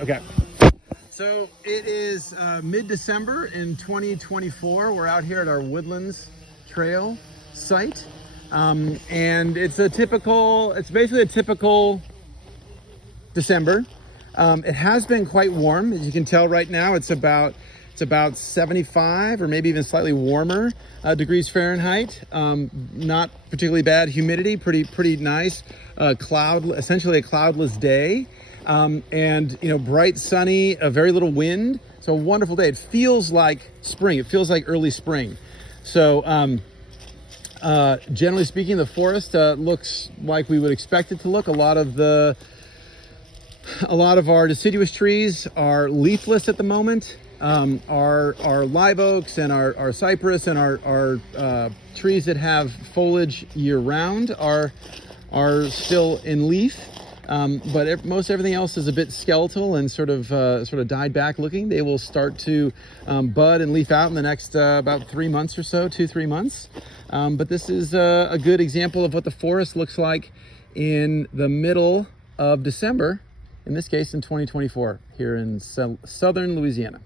Okay. So it is mid-December in 2024. We're out here at our Woodlands Trail site. And it's basically a typical December. It has been quite warm. As you can tell right now, it's about 75 or maybe even slightly warmer degrees Fahrenheit. Not particularly bad humidity, pretty nice. Essentially a cloudless day. And bright, sunny, very little wind. So a wonderful day. It feels like spring. It feels like early spring. So generally speaking, the forest looks like we would expect it to look. A lot of our deciduous trees are leafless at the moment. Our live oaks and our cypress and our trees that have foliage year round are still in leaf. But most everything else is a bit skeletal and sort of died back looking. They will start to bud and leaf out in the next about 3 months or so, 2-3 months. But this is a good example of what the forest looks like in the middle of December, in this case in 2024, here in southern Louisiana.